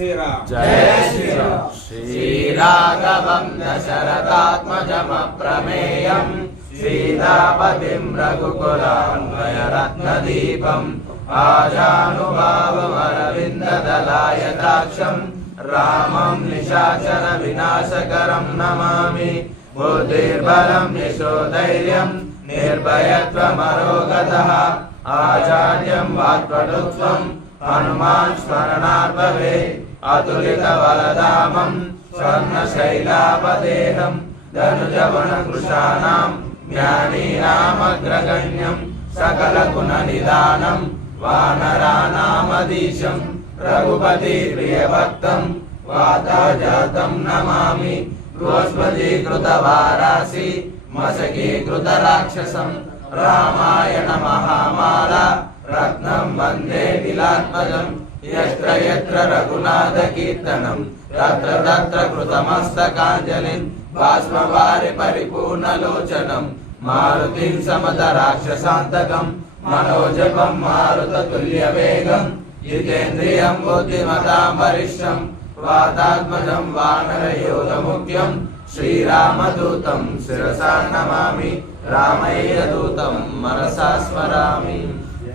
శ్రీరామ్. జయ శ్రీరామ్. శ్రీరాఘవం దశరథాత్మజమప్రమేయం సీతాపతిం రఘుకులాన్వయరత్నదీపం. ఆజానుభావమరవిందదలాయతాక్షం రామం నిశాచర వినాశకరం నమామి. బుద్ధిర్బలం యశోధైర్యం నిర్భయత్వమరోగత. ఆచార్యం వాక్పటుత్వం హనుమాన్ స్మరణార్భవే అతులిత బలధామం స్వర్ణశైలాపదేహం ధనుజవన కృషాణం జ్ఞానీనామగ్రగణ్యం సకల గుణ నిదానం వానరానామదీశం రఘుపతి ప్రియభక్తం వాతాజాతం నమామి బృహస్పతికృత వారాసి మసకీకృత రాక్షసం రామాయణ మహామాల రత్నం వందే నిలాత్మజం ఎత్ర ఎత్ర రఘునాథ కీర్తనం తత్ర తత్ర కృతమస్తకాంజలిం బాష్పవారి పరిపూర్ణలోచనం మారుతి సమత రాక్షసాంతకం మనోజపం మారుత తుల్య వేగం జితేంద్రియం బుద్ధిమతాం వరిష్టం వాతాత్మజం ముఖ్యం శ్రీరామదూతం శిరసా నమామి రామయ్య దూతం మనసా స్మరామి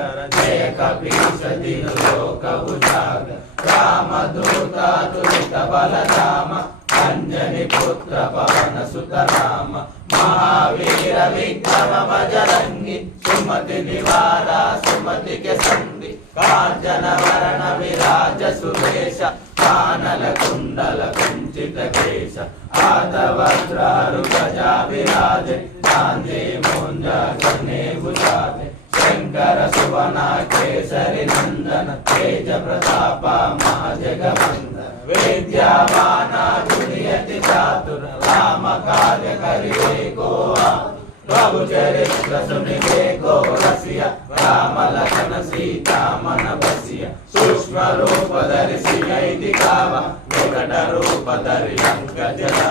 सागर जय कपीशति लोक उजागर राम दूत तुलित बलराम अंजनी पुत्र पवन सुत राम महावीर विक्रम बजरंगी सुमति निवारा सुमति के संगी कांचन वरण विराज सुरेश कानल कुंडल कुंचित केश आतवस्त्रारु गजा विराज चांदी मुंज कने भुजाज శంకర సువన కేసరి నందన తేజ ప్రతాప మా జగవంద విద్యావాన గుణయతి చాతుర రామ కార్య కరివే గోవా. ప్రభు చరిత్ర సునివే గో రసియ రామ లఖన సీతామన బసియ. సూక్ష్మ రూప ధరిసి ఐతి కావ వికట రూప ధరి అంక జలా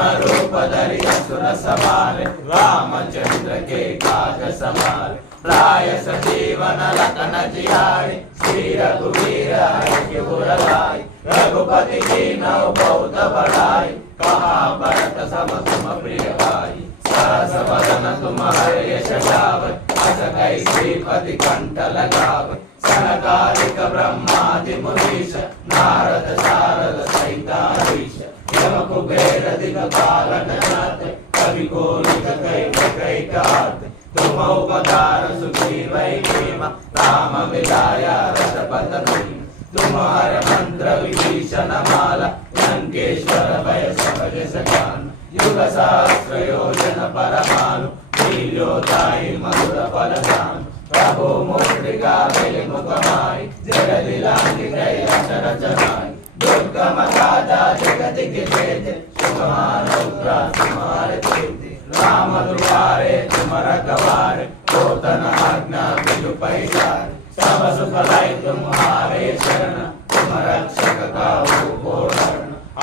भीम रूप धरि असुर सवार रामचंद्र के काज सवार राय सजीवन लखन जियाय श्री रघुवीर हरि बुरलाई रघुपति की नौ बहुत बड़ाई कहा भरत सब तुम प्रिय भाई सरस वदन तुम्हारे यश गावत अस कई श्रीपति कंठ लगावत सनकालिक ब्रह्मादि मुनीश नारद सारद सैताधीश यम कुबेर दिन दिगपालन नाथ, कवि को लिख कई कई कात तुम उपकार सुखी वै भीम, राम मिलाया रसपत भीम तुम्हारे मंत्र विभीषण माला, लंकेश्वर भय सहज सकान युग सहस्र योजन परमानु लील्योताई मधुर फलदान प्रभु मुद्रिका वेलि मुखमाई जगदिलांग कई रचनाई దుర్గమదాదా జగతికి చేతి సుమారుద్ర సుమార చేతి రామదువారే తుమరకవారే నూతన ఆజ్ఞ విలుపై సారి సభ సుఖలైతు హారే శరణ తుమరక్షక కావు పోరణ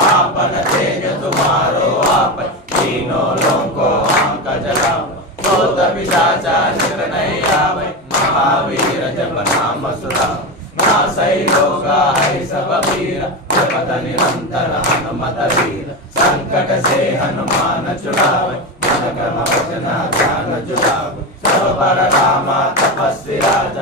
ఆపద తేజ తుమారో ఆపై దీనో లోకో ఆంక జలామ పిశాచా నిరణయామై మహావీర జప నామ సురామ. నాసై లోకా హై సభ వీర జపత నిరంతర హనుమత వీర. సంకట సే హనుమాన చుడావ జనకమ వచన ధ్యాన చుడావ సర్వర రామ తపస్వి రాజ.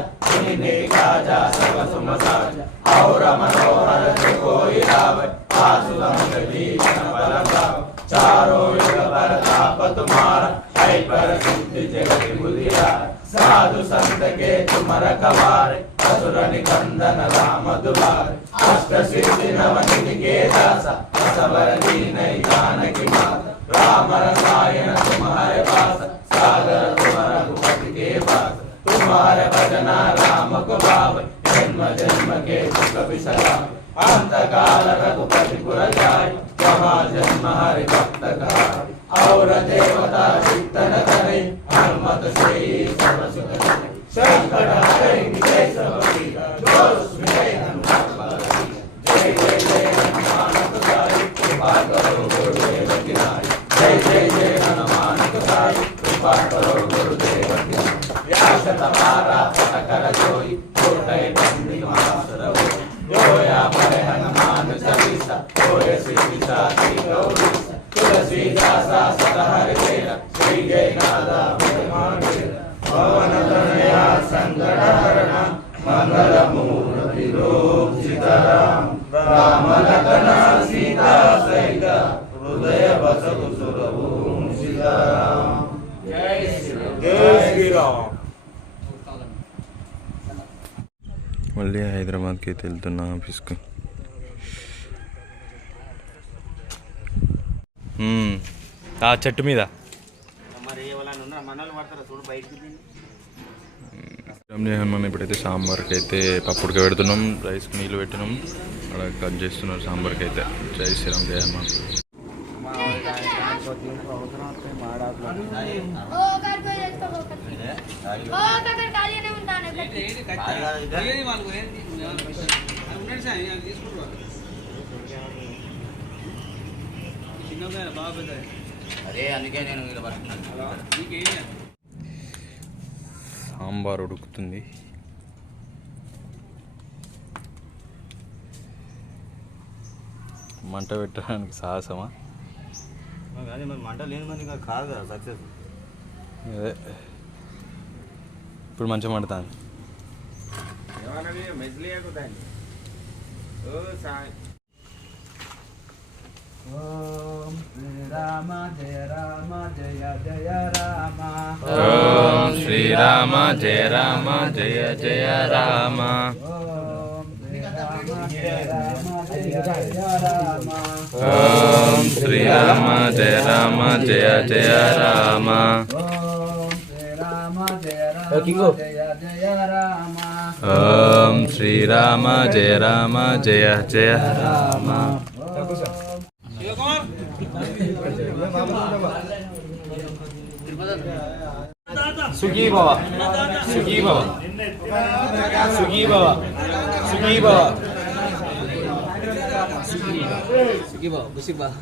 ఇని కాజా సర్వ సుమ సాజ. ఔర మనోహర జోయి రావ. ఆసుల మగలి జనబల రావ. చారో యుగ పర తాప తుమార హై సిద్ధి జగతి ముదిరా సాధు సంతకే తుమర కవారే అసురని కందన రామ దుబారే है पर सिद्धि जगति बुधिया साधु संत के तुम रखवारे असुर निकंदन राम दुलारे अष्ट सिद्धि नव निधि के दासा असवर दीन जानकी माता राम रसायन तुम्हारे पास सागर तुम रघुपति के पास तुम्हारे भजना राम को भाव జన్మ జన్మకే సుఖ విసరా अंतकाल रघुपति पुर जाय वहाँ जन्म हरि भक्त गाय और देवता चित्तन करे हनुमत से सब सुख करे संकट हरे विजय सब పాటలు గురుదేవ వ్యాసత పారా పటకర జోయి మళ్ళీ హైదరాబాద్కి అయితే వెళ్తున్నా ఆఫీస్కి. ఆ చెట్టు మీద. హనుమాన్ ఇప్పుడైతే సాంబార్కి అయితే పప్పుడికి పెడుతున్నాం రైస్కి నీళ్ళు పెట్టినాం. అక్కడ కట్ చేస్తున్నారు సాంబార్కి అయితే జై శ్రీరామ్ జయ హనుమాన్. అదే అందుకే నేను సాంబార్ ఉడుకుతుంది. మంట పెట్టడానికి సాహసమా? కానీ మరి మంట లేని మంది ఇంకా కాదు కదా సక్సెస్ అదే. ఇప్పుడు మంచిగా మండుతుంది. ఓం శ్రీరామ జయ రామ జయ జయ రామ ఓం శ్రీరామ జయ రామ జయ రామ. ఓం శ్రీరామ జయ రామ జయ జయ రామ. ఓం శ్రీరామ జయ రామ జయ జయ రామ. ఓం శ్రీరామ జయ రామ జయ జయ రామ ఓం శ్రీరామ జయ రామ జయ జయ రామ సుఖీ భవ సుఖీ భవ సుఖీ భవ సుఖీ భవ Sige ba, busy ba?